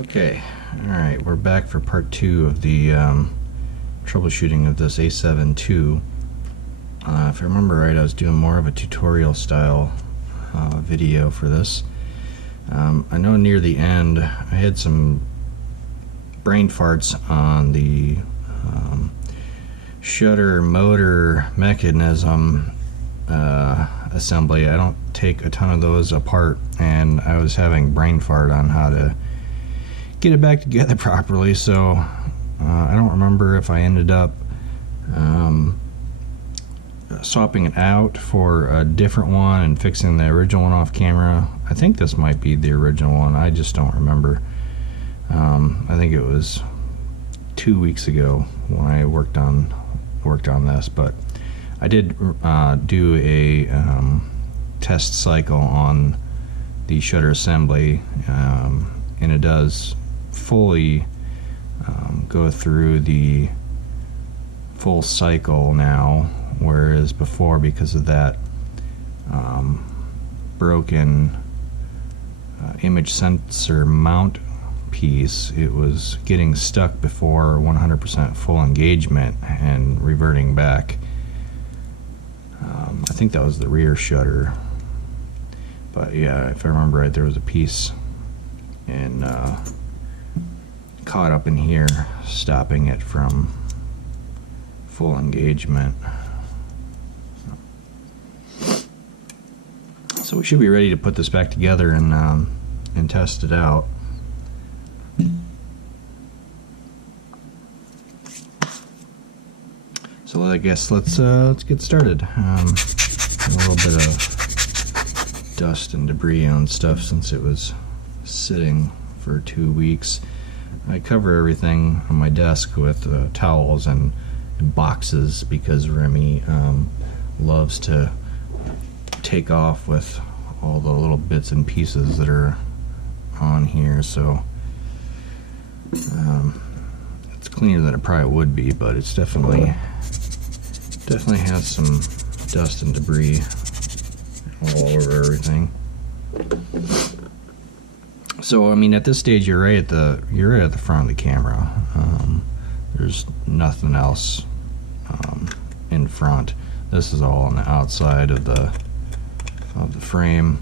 Okay, alright, we're back for part 2 of the troubleshooting of this A72. If I remember right, I was doing more of a tutorial style video for this. I know near the end I had some brain farts on the shutter motor mechanism assembly. I don't take a ton of those apart, and I was having brain fart on how to get it back together properly, so I don't remember if I ended up swapping it out for a different one and fixing the original one off camera. I think this might be the original one, I just don't remember. I think it was 2 weeks ago when I worked on this, but I did do a test cycle on the shutter assembly, and it does fully go through the full cycle now, whereas before, because of that broken image sensor mount piece, it was getting stuck before 100% full engagement and reverting back. I think that was the rear shutter, but yeah, if I remember right, there was a piece and caught up in here, stopping it from full engagement. So we should be ready to put this back together and test it out. So I guess let's get started. A little bit of dust and debris on stuff since it was sitting for 2 weeks. I cover everything on my desk with towels and boxes because Remy loves to take off with all the little bits and pieces that are on here, so it's cleaner than it probably would be, but it's definitely has some dust and debris all over everything. So I mean, at this stage, you're right at the front of the camera. There's nothing else in front. This is all on the outside of the frame.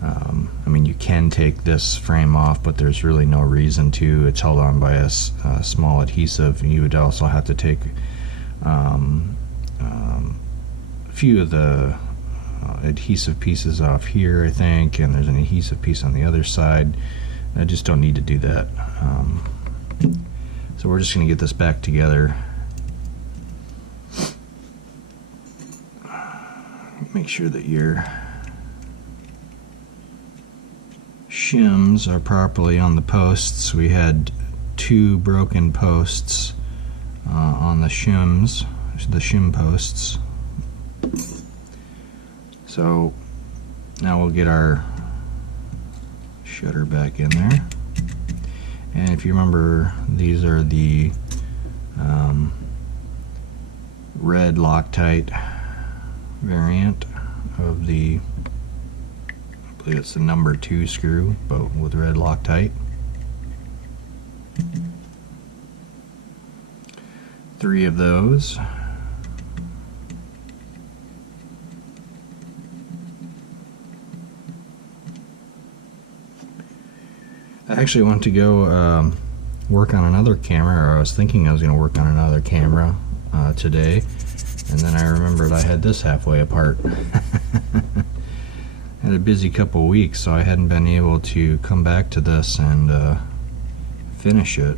I mean, you can take this frame off, but there's really no reason to. It's held on by a small adhesive. You would also have to take a few of the adhesive pieces off here, I think, and there's an adhesive piece on the other side. I just don't need to do that. So we're just going to get this back together. Make sure that your shims are properly on the posts. We had 2 broken posts on the shim posts. So now we'll get our shutter back in there. And if you remember, these are the red Loctite variant of the, I believe it's the number 2 screw, but with red Loctite. 3 of those. I actually want to go work on another camera, or I was thinking I was going to work on another camera today, and then I remembered I had this halfway apart. Had a busy couple weeks, so I hadn't been able to come back to this and finish it.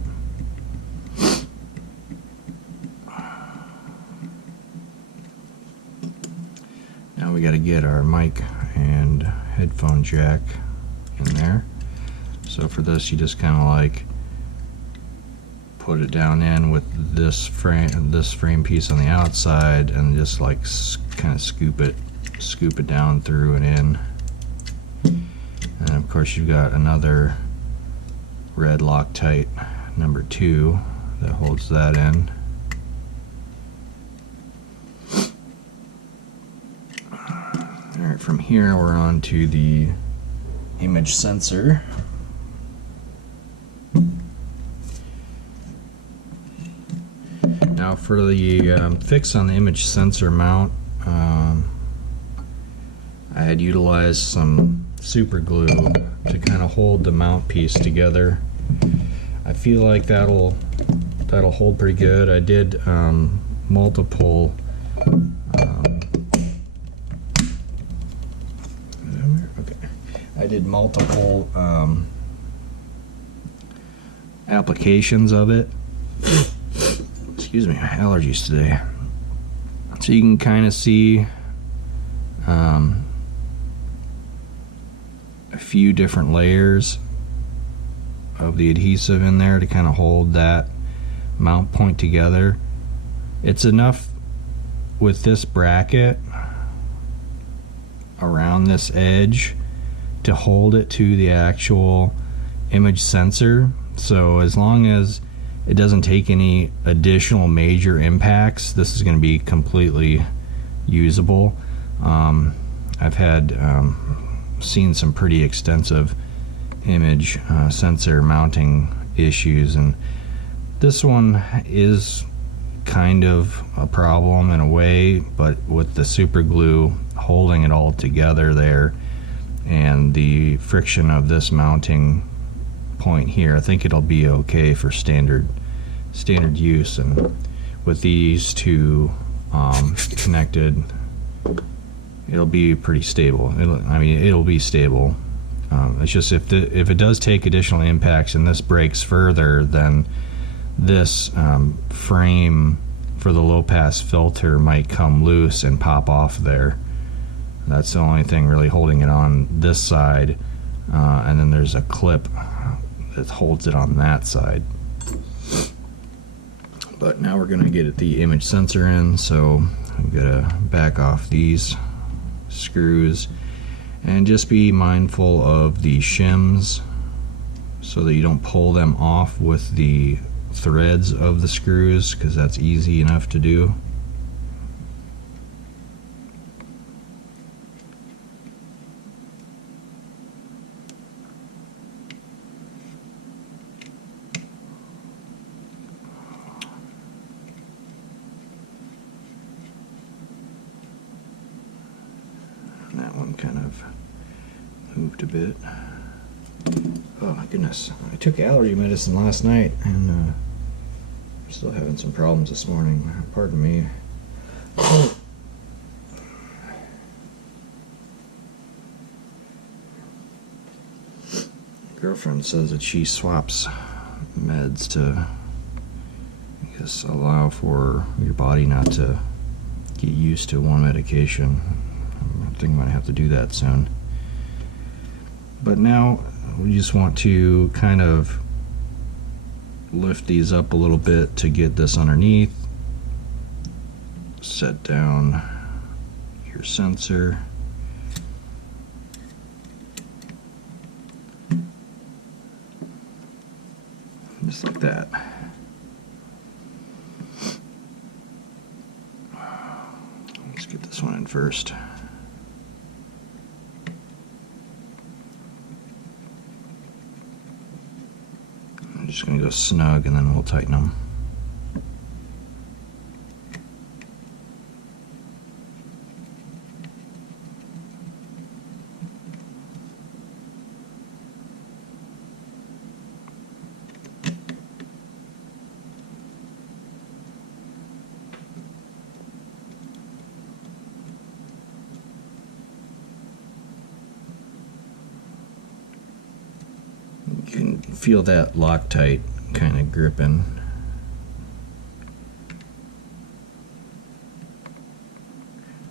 Now we got to get our mic and headphone jack in there. So for this, you just kind of like put it down in with this frame piece on the outside, and just like kind of scoop it down through and in. And of course, you've got another red Loctite number 2 that holds that in. Alright, from here we're on to the image sensor. Now for the fix on the image sensor mount, I had utilized some super glue to kind of hold the mount piece together. I feel like that'll hold pretty good. I did multiple applications of it. Excuse me, allergies today. So you can kind of see a few different layers of the adhesive in there to kind of hold that mount point together. It's enough with this bracket around this edge to hold it to the actual image sensor. So as long as it doesn't take any additional major impacts, this is going to be completely usable. I've had seen some pretty extensive image sensor mounting issues, and this one is kind of a problem in a way, but with the super glue holding it all together there and the friction of this mounting point here, I think it'll be okay for standard use. And with these two connected, it'll be pretty stable. It'll be stable. It's just if it does take additional impacts and this breaks further, then this frame for the low pass filter might come loose and pop off there. That's the only thing really holding it on this side, and then there's a clip that holds it on that side. But now we're gonna get the image sensor in, so I'm gonna back off these screws and just be mindful of the shims so that you don't pull them off with the threads of the screws, because that's easy enough to do. That one kind of moved a bit. Oh my goodness, I took allergy medicine last night and I'm still having some problems this morning. Pardon me. Girlfriend says that she swaps meds to, I guess, allow for your body not to get used to one medication. I think I might have to do that soon. But now we just want to kind of lift these up a little bit to get this underneath. Set down your sensor. Just like that. Let's get this one in first. I'm just going to go snug and then we'll tighten them. You can feel that Loctite kind of gripping.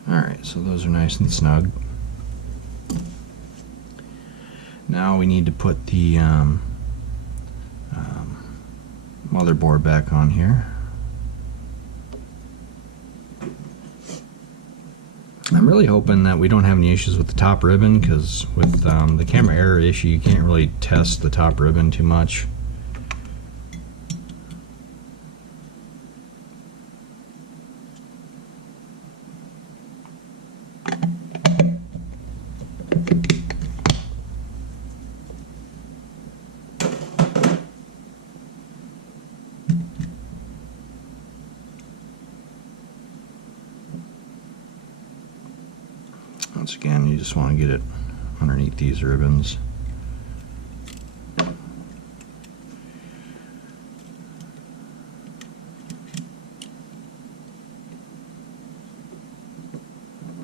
Alright, so those are nice and snug. Now we need to put the motherboard back on here. I'm really hoping that we don't have any issues with the top ribbon, because with the camera error issue you can't really test the top ribbon too much. Once again, you just want to get it underneath these ribbons.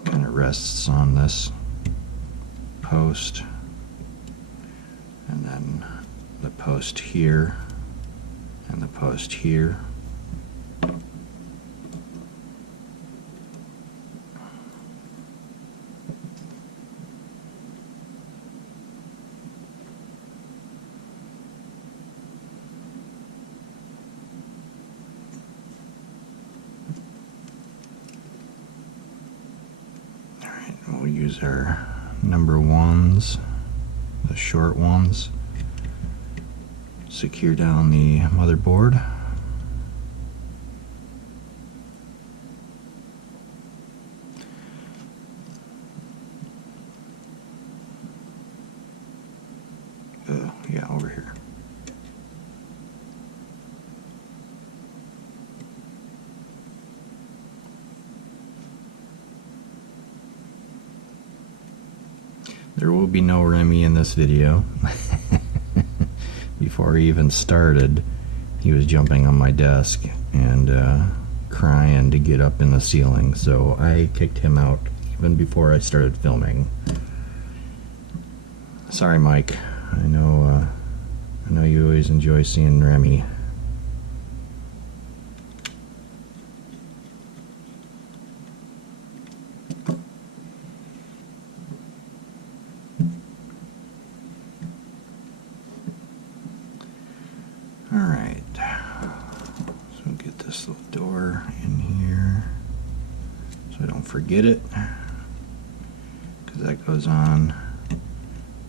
Kind of rests on this post, and then the post here, and the post here. We'll use our number ones, the short ones, secure down the motherboard. Yeah, over here. There will be no Remy in this video. Before he even started, he was jumping on my desk and crying to get up in the ceiling, so I kicked him out even before I started filming. Sorry, Mike. I know you always enjoy seeing Remy. Alright, so get this little door in here so I don't forget it, because that goes on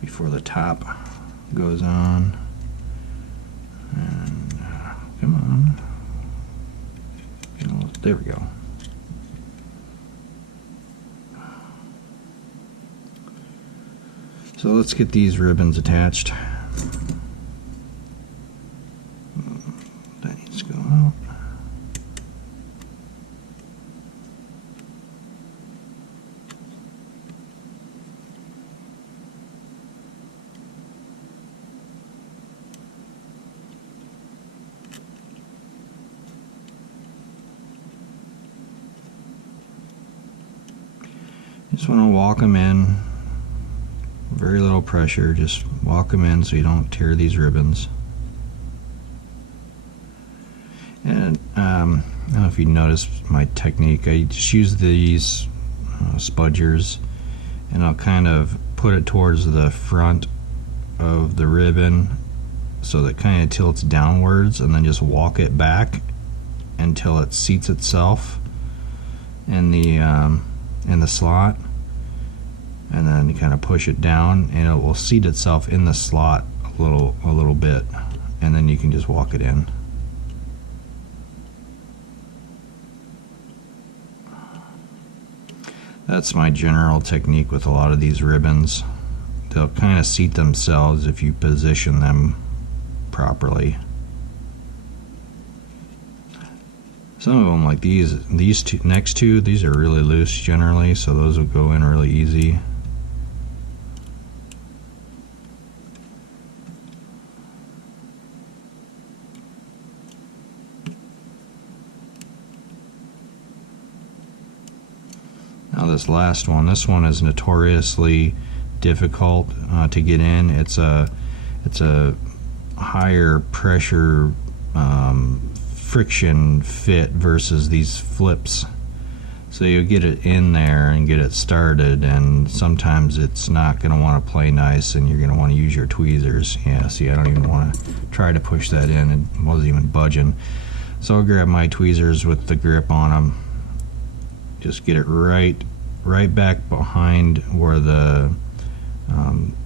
before the top goes on. And come on, there we go. So let's get these ribbons attached. That needs to go out. Just want to walk them in, very little pressure, just walk them in so you don't tear these ribbons. And I don't know if you noticed my technique, I just use these spudgers, and I'll kind of put it towards the front of the ribbon so that it kind of tilts downwards, and then just walk it back until it seats itself in the slot, and then you kind of push it down and it will seat itself in the slot a little bit, and then you can just walk it in. That's my general technique with a lot of these ribbons. They'll kind of seat themselves if you position them properly. Some of them, like these two, next two, these are really loose generally, so those will go in really easy. Now this last one, this one is notoriously difficult to get in. It's a higher pressure friction fit versus these flips, so you get it in there and get it started, and sometimes it's not going to want to play nice and you're going to want to use your tweezers. Yeah, see, I don't even want to try to push that in, it wasn't even budging. So I'll grab my tweezers with the grip on them, just get it right back behind where the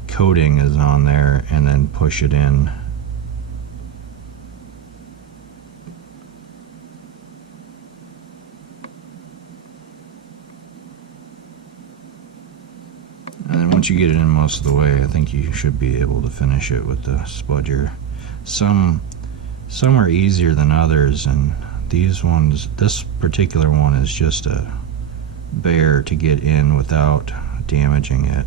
coating is on there, and then push it in. And then once you get it in most of the way, I think you should be able to finish it with the spudger. Some are easier than others, and these ones, this particular one is just a bear to get in without damaging it.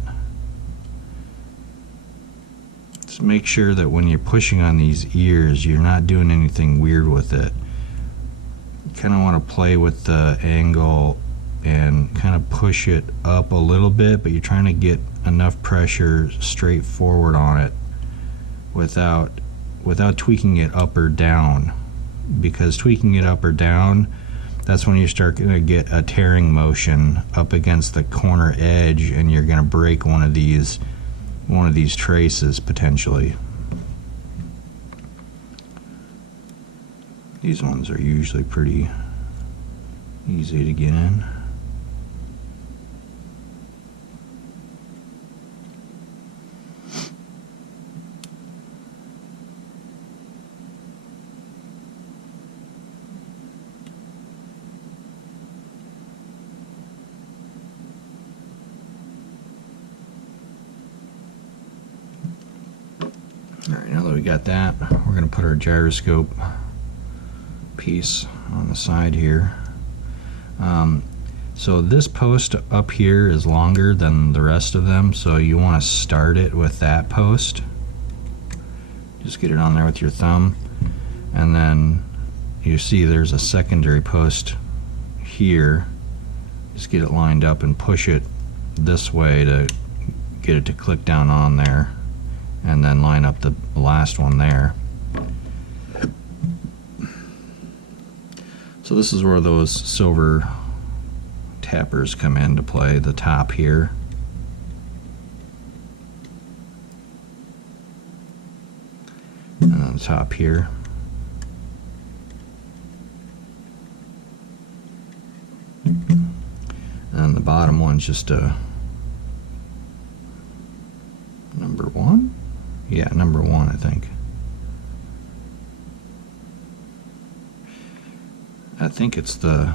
Just make sure that when you're pushing on these ears, you're not doing anything weird with it. You kind of want to play with the angle and kind of push it up a little bit, but you're trying to get enough pressure straight forward on it without tweaking it up or down, because tweaking it up or down, that's when you start going to get a tearing motion up against the corner edge, and you're going to break one of these traces potentially. These ones are usually pretty easy to get in. Alright, now that we got that, we're going to put our gyroscope piece on the side here. So this post up here is longer than the rest of them, so you want to start it with that post. Just get it on there with your thumb, and then you see there's a secondary post here. Just get it lined up and push it this way to get it to click down on there, and then line up the last one there. So this is where those silver tappers come into play, the top here. And then the top here. And the bottom one's just a number 1? Yeah, number 1, I think. I think it's the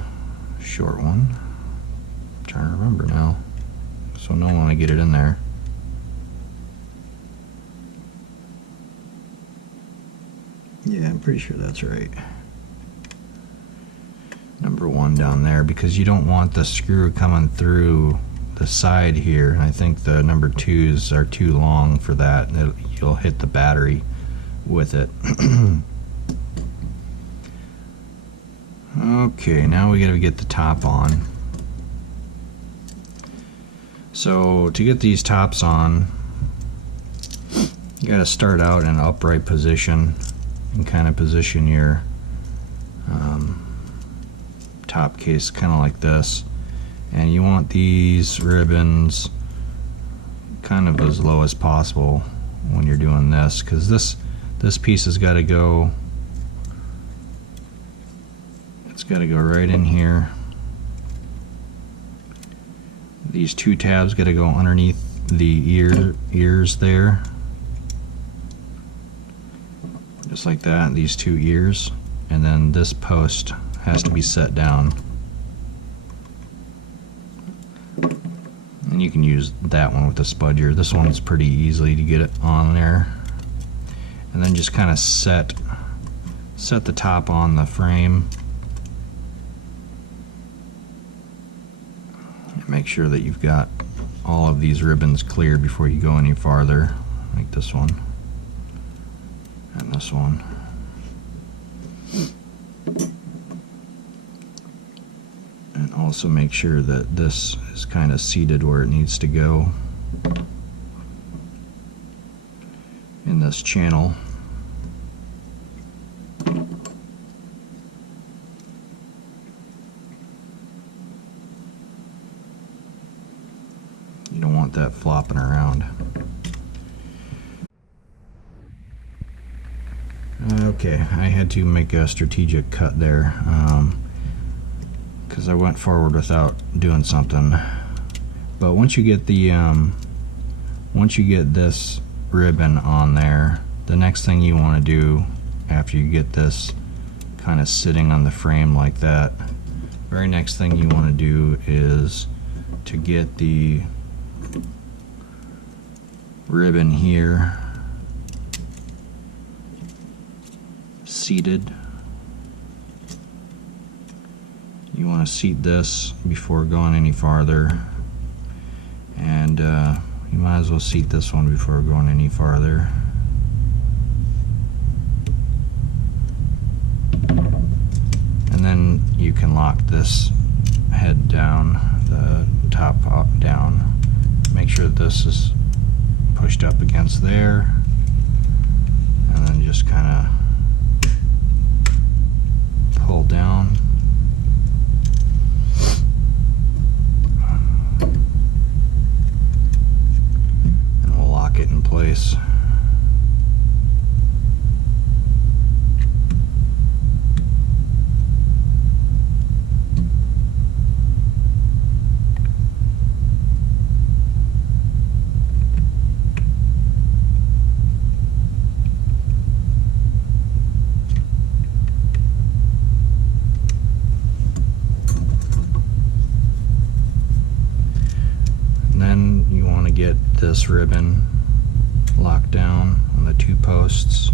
short one. I'm trying to remember now. So no one want to get it in there. Yeah, I'm pretty sure that's right. Number 1 down there, because you don't want the screw coming through the side here. And I think the number 2s are too long for that. You'll hit the battery with it. Okay, now we gotta get the top on. So to get these tops on, you gotta start out in an upright position and kind of position your top case kind of like this. And you want these ribbons kind of as low as possible when you're doing this, because this piece has got to go. It's got to go right in here. These 2 tabs got to go underneath the ears there, just like that. These 2 ears, and then this post has to be set down. And you can use that one with the spudger. This one's pretty easily to get it on there. And then just kind of set the top on the frame. And make sure that you've got all of these ribbons clear before you go any farther, like this one and this one. And also make sure that this is kind of seated where it needs to go in this channel. You don't want that flopping around. Okay, I had to make a strategic cut there. Because I went forward without doing something. But once you get the once you get this ribbon on there, the next thing you want to do after you get this kind of sitting on the frame like that, very next thing you want to do is to get the ribbon here seated. You want to seat this before going any farther, and you might as well seat this one before going any farther. And then you can lock this head down, the top up down. Make sure that this is pushed up against there, and then just kind of pull down. And we'll lock it in place. Then you want to get this ribbon locked down on the 2 posts.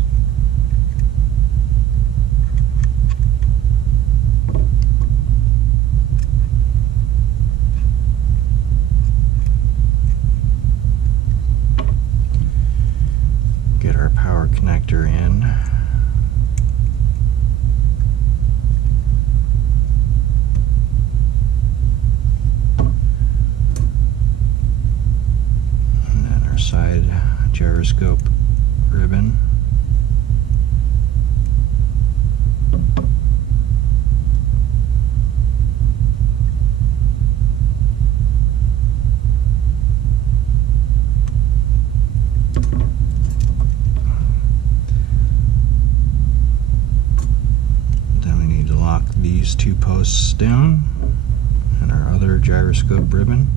Get our power connector in. Side gyroscope ribbon. Then we need to lock these 2 posts down and our other gyroscope ribbon.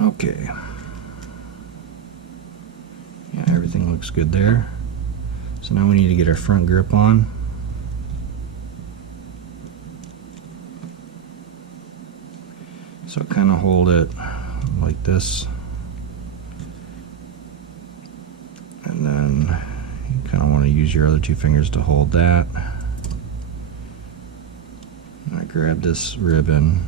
Okay. Yeah, everything looks good there. So now we need to get our front grip on. So kind of hold it like this. And then you kind of want to use your other 2 fingers to hold that. And I grab this ribbon.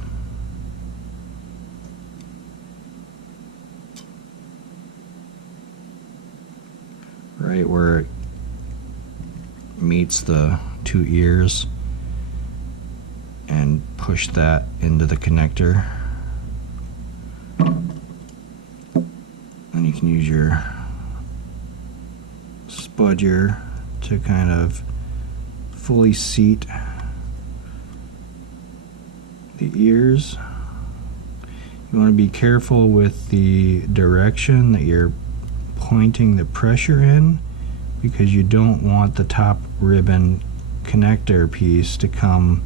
Right where it meets the 2 ears, and push that into the connector. Then you can use your spudger to kind of fully seat the ears. You want to be careful with the direction that you're pointing the pressure in, because you don't want the top ribbon connector piece to come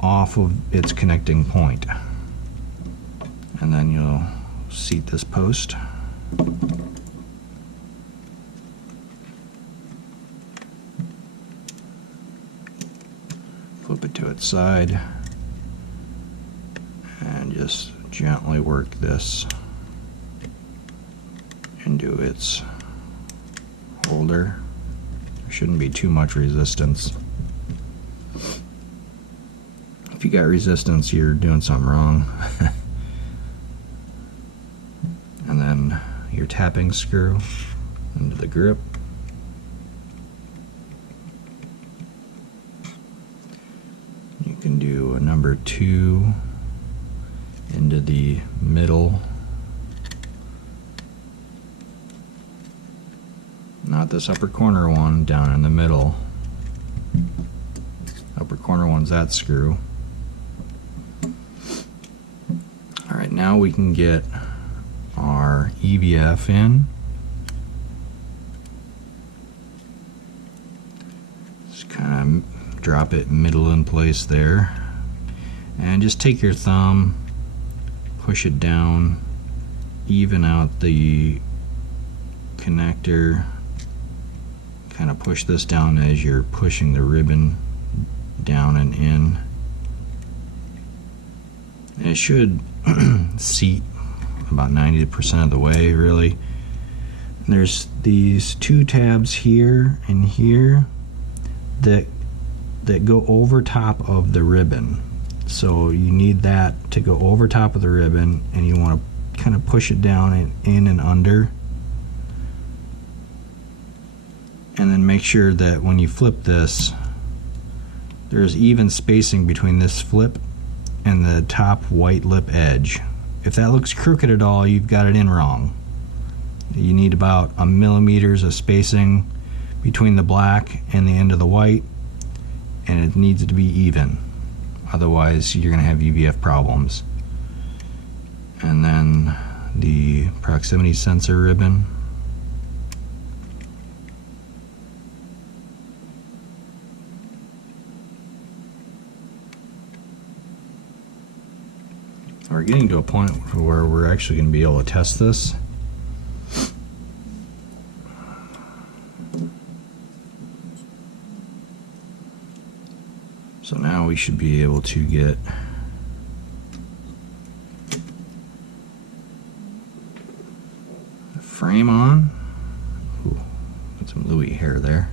off of its connecting point. And then you'll seat this post. Flip it to its side and just gently work this into its holder. There shouldn't be too much resistance. If you got resistance, you're doing something wrong. And then your tapping screw into the grip. You can do a number 2 into the middle. Not this upper corner one, down in the middle. Upper corner one's that screw. Alright, now we can get our EVF in. Just kind of drop it middle in place there. And just take your thumb push it down, even out the connector, kind of push this down as you're pushing the ribbon down and in. And it should seat about 90% of the way, really. And there's these two tabs here and here that go over top of the ribbon. So you need that to go over top of the ribbon, and you want to kind of push it down and in and under. And then make sure that when you flip this, there's even spacing between this flip and the top white lip edge. If that looks crooked at all, you've got it in wrong. You need about 1 millimeter of spacing between the black and the end of the white, and it needs to be even. Otherwise, you're going to have UVF problems. And then the proximity sensor ribbon. We're getting to a point where we're actually going to be able to test this. So now we should be able to get the frame on. Ooh, got some Louis hair there.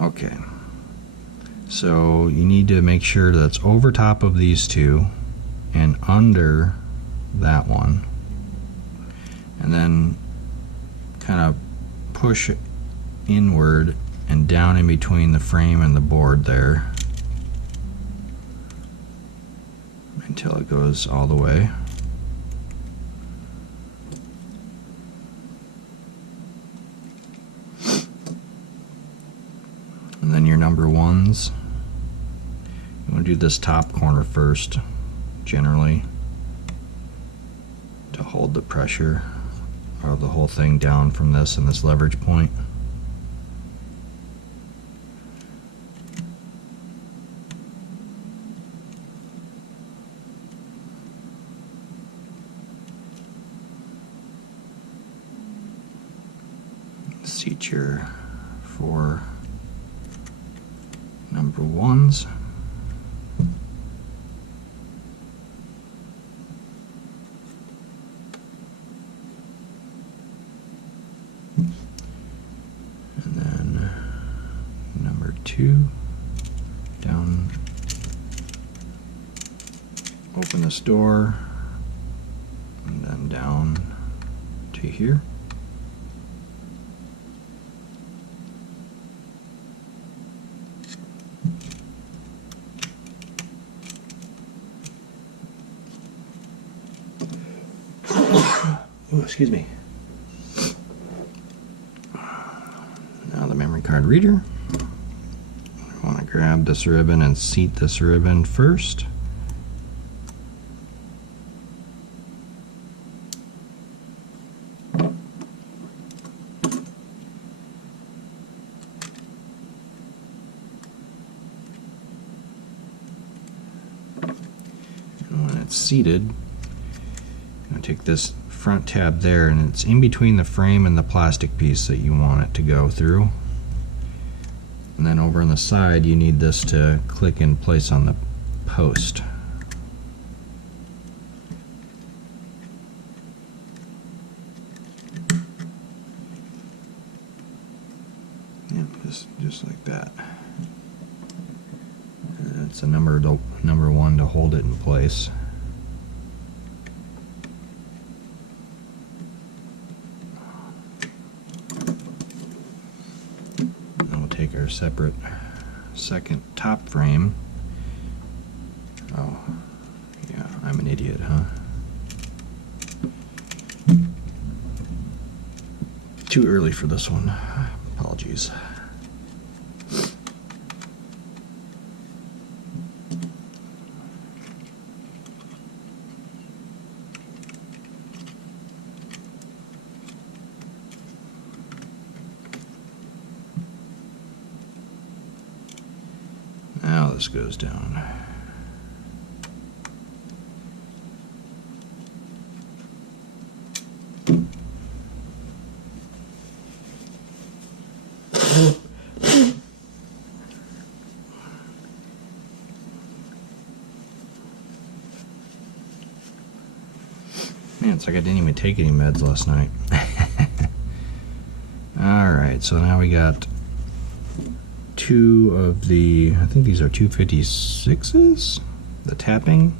Okay, so you need to make sure that's over top of these two and under that one, and then kind of push inward and down in between the frame and the board there until it goes all the way. And then your number ones, you want to do this top corner first, generally, to hold the pressure of the whole thing down from this and this leverage point. Seat your 4 number ones. And then number 2 down, open this door, and then down to here. Ooh, excuse me. Now the memory card reader. I want to grab this ribbon and seat this ribbon first. And when it's seated, I'm going to take this front tab there, and it's in between the frame and the plastic piece that you want it to go through. And then over on the side, you need this to click in place on the post. Yeah, just like that. It's a number 1 to hold it in place. Take our separate second top frame. Oh, yeah, I'm an idiot, huh? Too early for this one. Apologies. this goes down. Man, it's like I didn't even take any meds last night. Alright, so now we got two of the, I think these are 256s, the tapping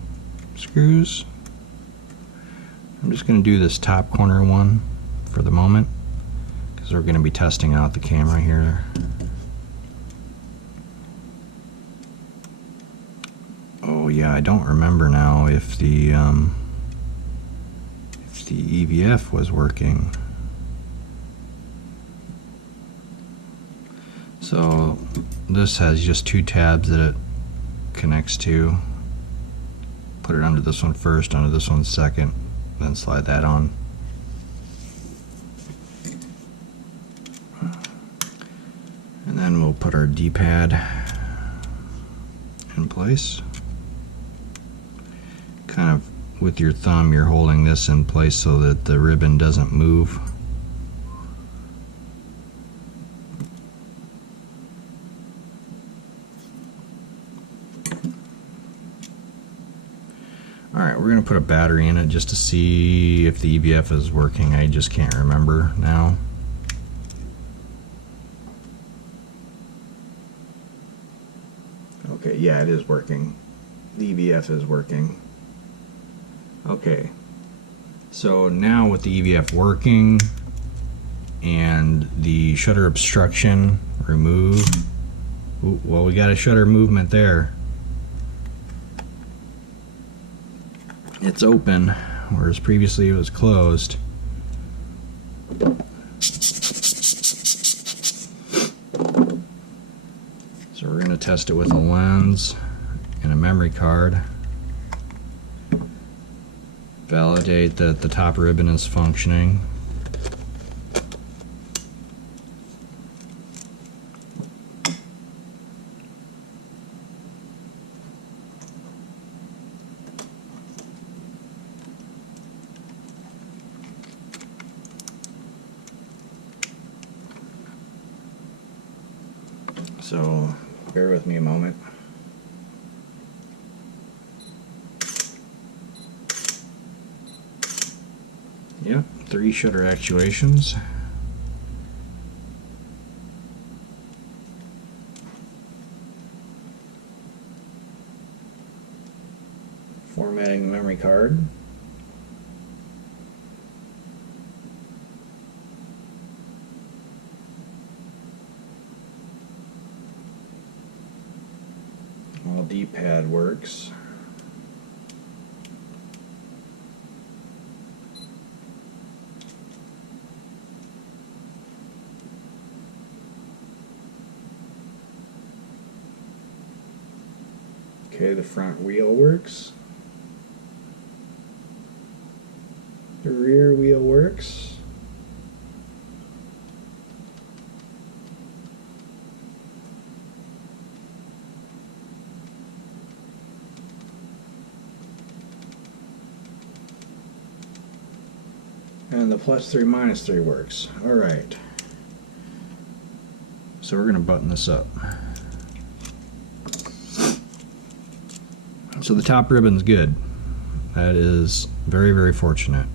screws. I'm just going to do this top corner one for the moment, because we're going to be testing out the camera here. Oh yeah, I don't remember now if the EVF was working. So this has just two tabs that it connects to. Put it under this one first, under this one second, then slide that on. And then we'll put our D-pad in place. Kind of with your thumb, you're holding this in place so that the ribbon doesn't move. Alright, we're going to put a battery in it just to see if the EVF is working. I just can't remember now. Okay, yeah, it is working. The EVF is working. Okay, so now with the EVF working and the shutter obstruction removed, ooh, well, we got a shutter movement there. It's open, whereas previously it was closed. So we're going to test it with a lens and a memory card. Validate that the top ribbon is functioning. So bear with me a moment. Yep, 3 shutter actuations. Formatting the memory card. All D-pad works. Okay, the front wheel works. The rear wheel works. And the +3, -3 works. Alright. So we're going to button this up. So the top ribbon's good. That is very, very fortunate.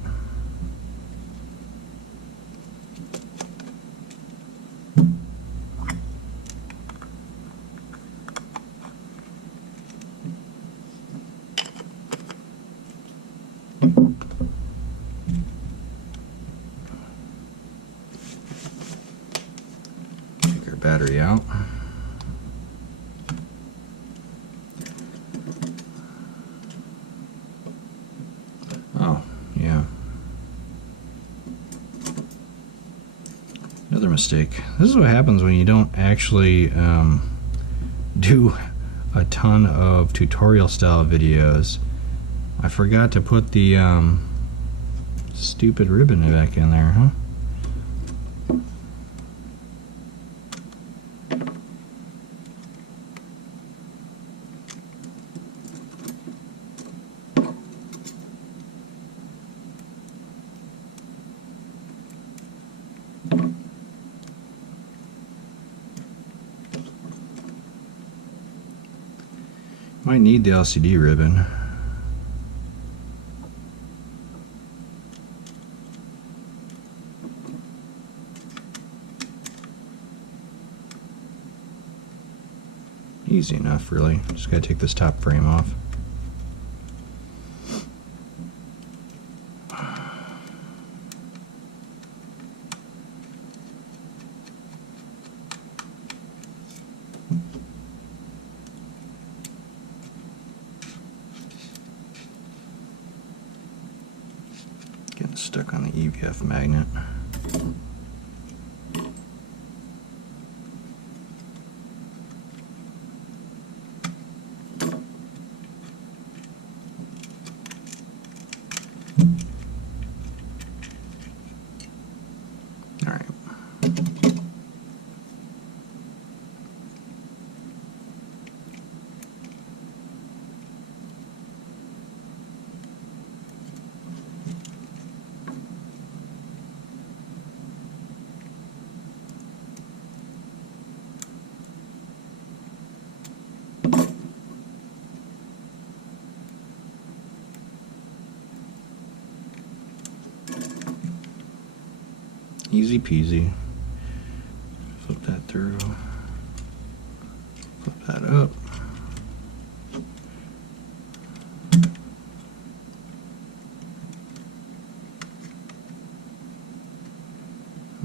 Take our battery out. Oh, yeah. Another mistake. This is what happens when you don't actually do a ton of tutorial style videos. I forgot to put the stupid ribbon back in there, huh? Might need the LCD ribbon. Easy enough, really. Just gotta take this top frame off. Getting stuck on the EVF magnet. Easy peasy. Flip that through. Flip that up.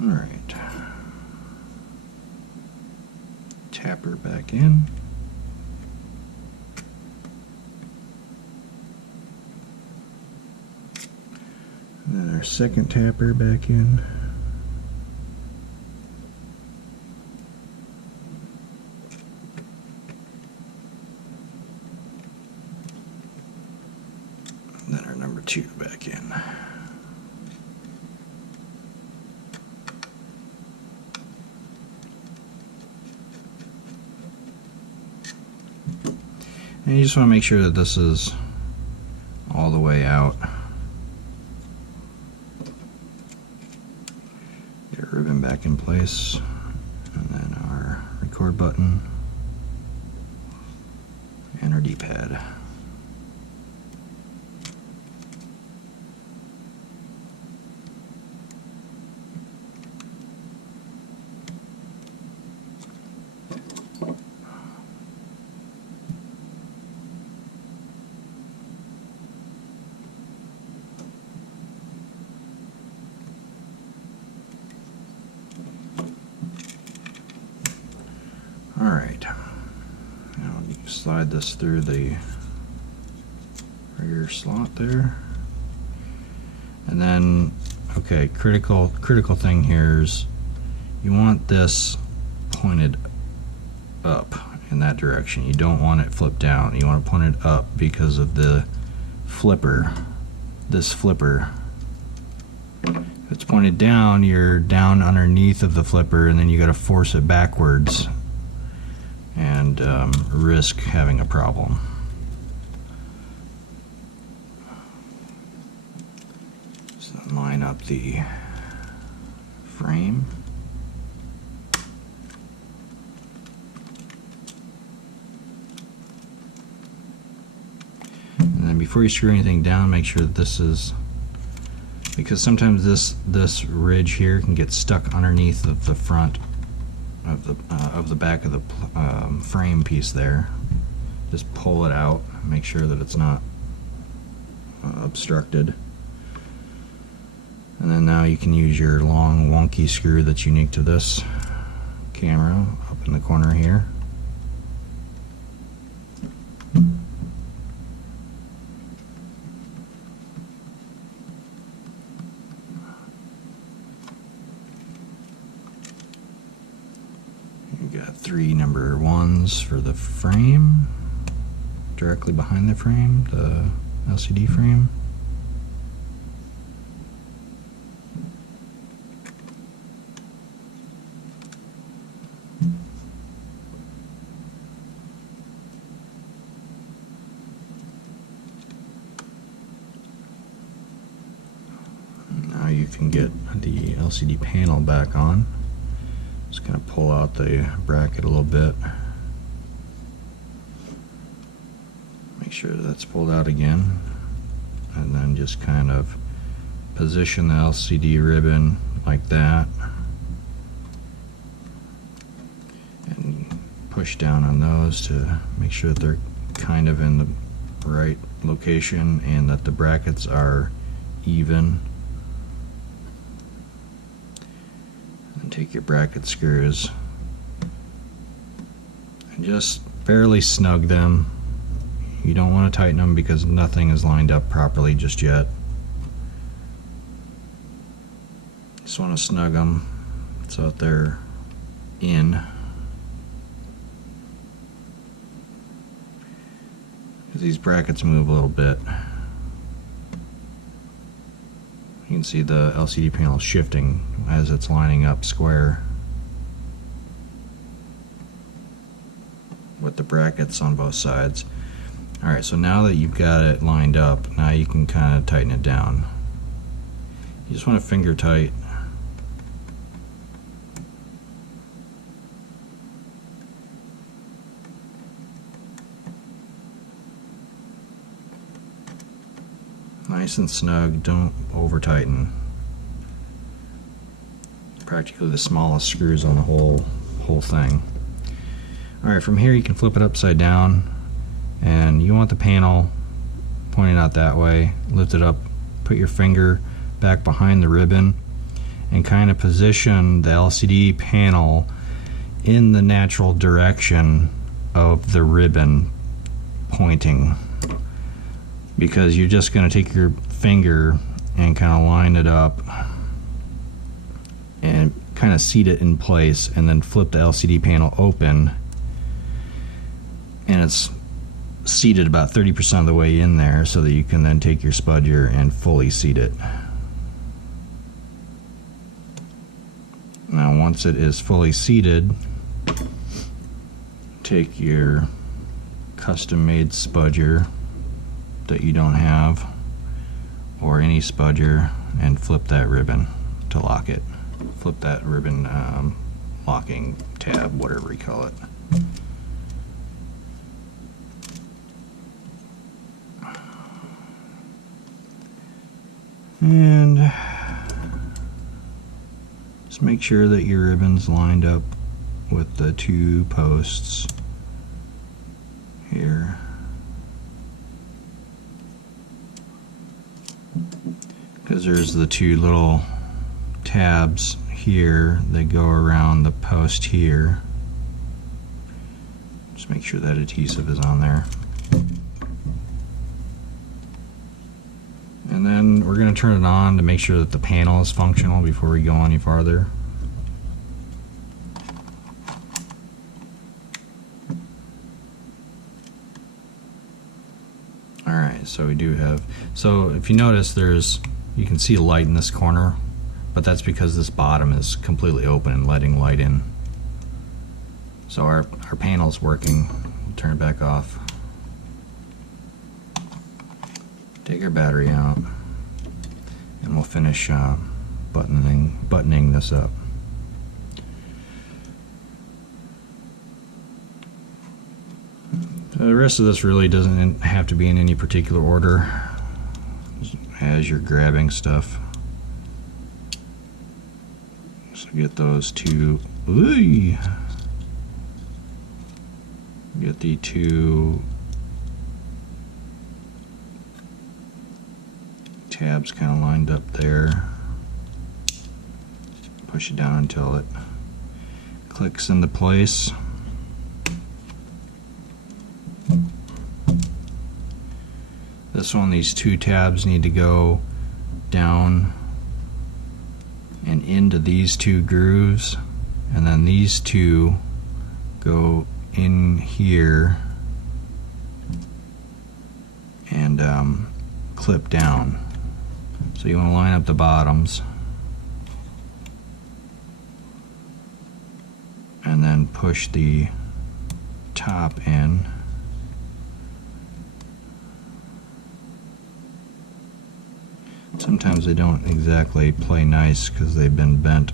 All right. Tap her back in. And then our second tapper back in. Then our number 2 back in. And you just want to make sure that this is all the way out. Get our ribbon back in place, and then our record button and our D-pad. Alright, now slide this through the rear slot there, and then, okay, critical thing here is you want this pointed up in that direction. You don't want it flipped down. You want it pointed up because of the flipper, this flipper. If it's pointed down, you're down underneath of the flipper, and then you got to force it backwards and risk having a problem. So line up the frame. And then before you screw anything down, make sure that this is, because sometimes this ridge here can get stuck underneath of the front of the back of the frame piece there. Just pull it out, make sure that it's not obstructed. And then now you can use your long wonky screw that's unique to this camera up in the corner here. You got 3 number 1s for the frame, directly behind the frame, the LCD frame. Now you can get the LCD panel back on. Just going to pull out the bracket a little bit. Make sure that's pulled out again, and then just kind of position the LCD ribbon like that and push down on those to make sure that they're kind of in the right location and that the brackets are even. And take your bracket screws and just fairly snug them. You don't want to tighten them because nothing is lined up properly just yet. Just want to snug them so that they're in. These brackets move a little bit. You can see the LCD panel shifting as it's lining up square with the brackets on both sides. Alright, so now that you've got it lined up, now you can kind of tighten it down. You just want to finger tight. Nice and snug, don't over tighten. Practically the smallest screws on the whole thing. Alright, from here you can flip it upside down, and you want the panel pointing out that way. Lift it up, put your finger back behind the ribbon, and kind of position the LCD panel in the natural direction of the ribbon pointing, because you're just going to take your finger and kind of line it up and kind of seat it in place, and then flip the LCD panel open, and it's seated about 30% of the way in there, so that you can then take your spudger and fully seat it. Now once it is fully seated, take your custom made spudger that you don't have, or any spudger, and flip that ribbon to lock it. Flip that ribbon locking tab, whatever you call it. And just make sure that your ribbon's lined up with the two posts here. Because there's the two little tabs here that go around the post here. Just make sure that adhesive is on there. And then we're going to turn it on to make sure that the panel is functional before we go any farther. Alright, so we do have, so if you notice, you can see a light in this corner, but that's because this bottom is completely open and letting light in. So our panel's working. We'll turn it back off. Take our battery out, and we'll finish buttoning this up. The rest of this really doesn't have to be in any particular order as you're grabbing stuff. So get those two, get the two tabs kind of lined up there. Push it down until it clicks into place. This one, these two tabs need to go down and into these two grooves, and then these two go in here and clip down. So you want to line up the bottoms and then push the top in. Sometimes they don't exactly play nice because they've been bent.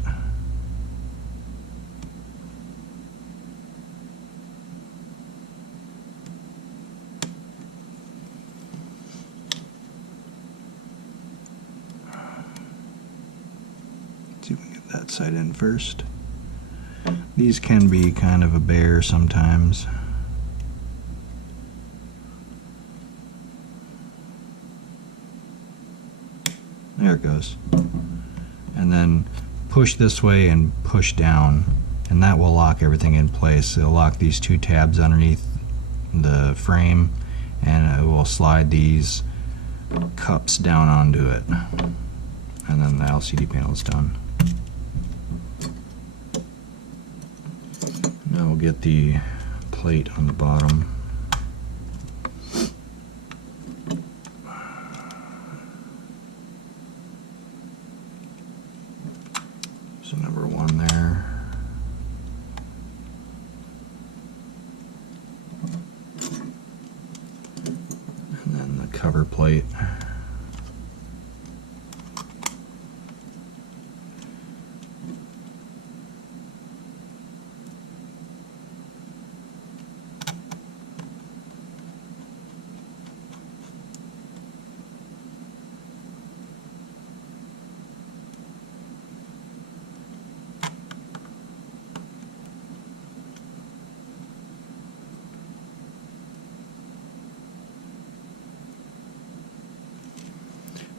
that side in first. These can be kind of a bear sometimes. There it goes. And then push this way and push down, and that will lock everything in place. It'll lock these two tabs underneath the frame, and it will slide these cups down onto it. And then the LCD panel is done. Now we'll get the plate on the bottom. So number 1 there. And then the cover plate.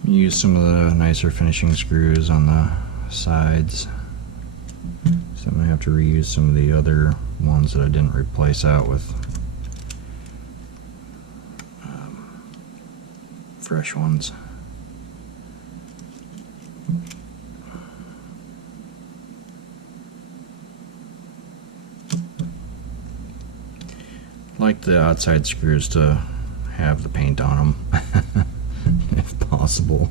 Use some of the nicer finishing screws on the sides. So I'm going to have to reuse some of the other ones that I didn't replace out with fresh ones. I like the outside screws to have the paint on them. If possible.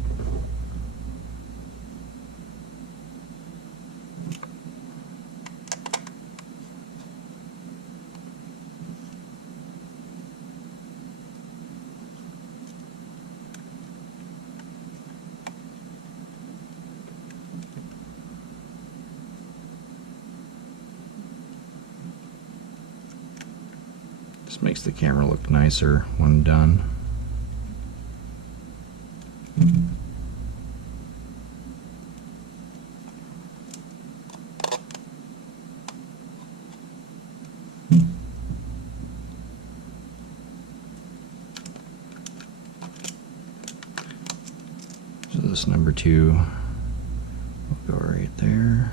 This makes the camera look nicer when done. So this number 2 will go right there.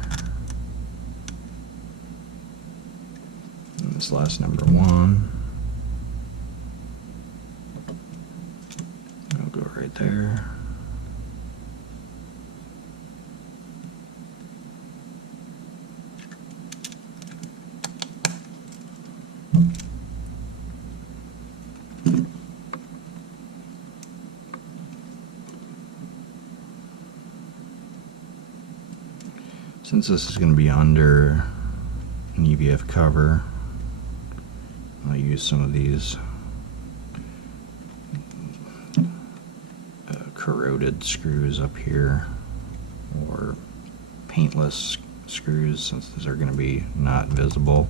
And this last number 1 will go right there. Since this is going to be under an EVF cover, I'll use some of these corroded screws up here, or paintless screws, since these are going to be not visible.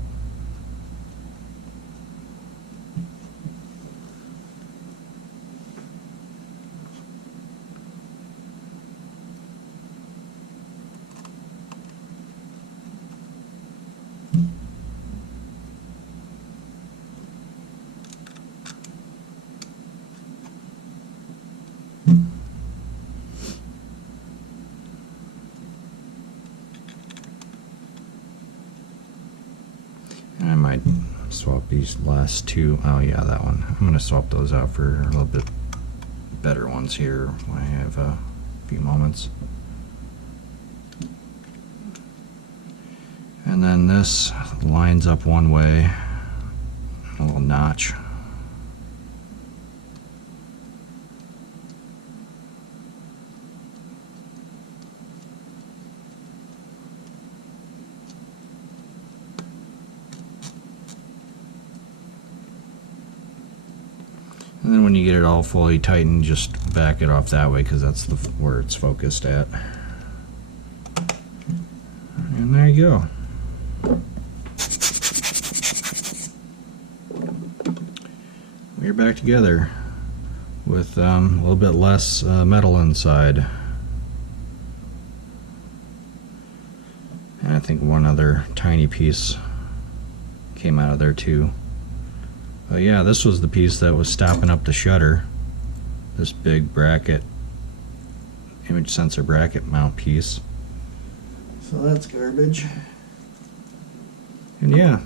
And I might swap these last 2. Oh yeah, that one. I'm going to swap those out for a little bit better ones here when I have a few moments. And then this lines up one way, a little notch. And then when you get it all fully tightened, just back it off that way, because that's where it's focused at. And there you go. We're back together with a little bit less metal inside. think one other tiny piece came out of there too. But yeah, this was the piece that was stopping up the shutter. This big bracket, image sensor bracket mount piece. So that's garbage. And yeah,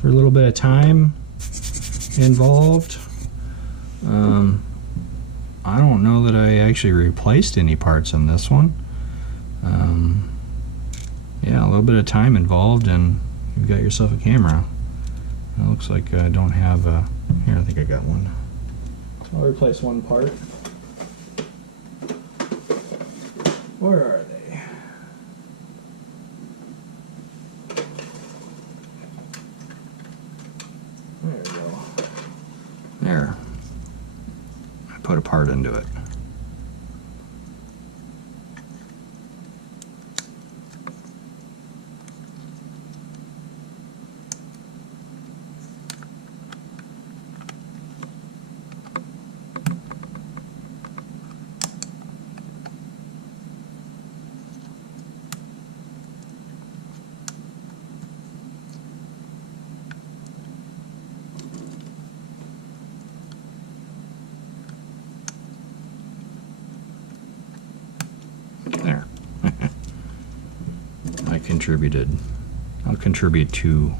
for a little bit of time involved, I don't know that I actually replaced any parts in this one. Yeah, a little bit of time involved and you've got yourself a camera. It looks like I don't have a... Here, I think I got one. So I'll replace one part. Where are they? There we go. There. I put a part into it. There. I contributed. I'll contribute two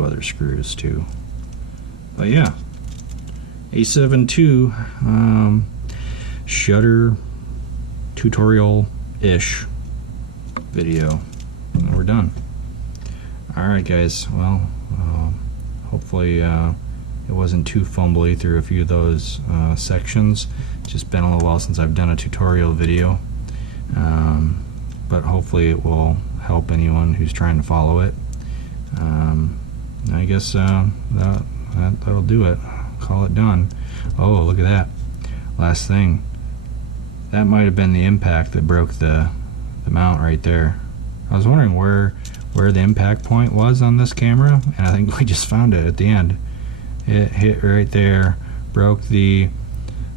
other screws too. But yeah, A72 shutter tutorial-ish video. And we're done. Alright guys, well, hopefully it wasn't too fumbly through a few of those sections. It's just been a little while since I've done a tutorial video, but hopefully it will help anyone who's trying to follow it. I guess that'll do it. Call it done. Oh, look at that. Last thing. That might have been the impact that broke the mount right there. I was wondering where the impact point was on this camera, and I think we just found it at the end. It hit right there, broke the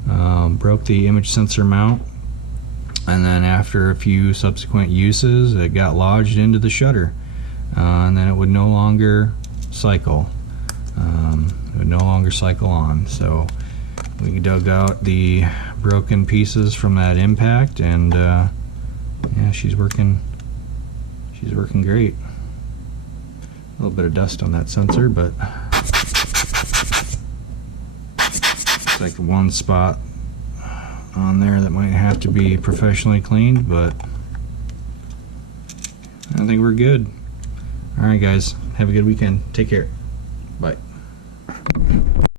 image sensor mount, and then after a few subsequent uses it got lodged into the shutter, and then it would no longer cycle. It would no longer cycle on. So we dug out the broken pieces from that impact, and yeah, she's working great. A little bit of dust on that sensor, but it's like one spot on there that might have to be professionally cleaned, but I think we're good. Alright guys, have a good weekend. Take care. Bye.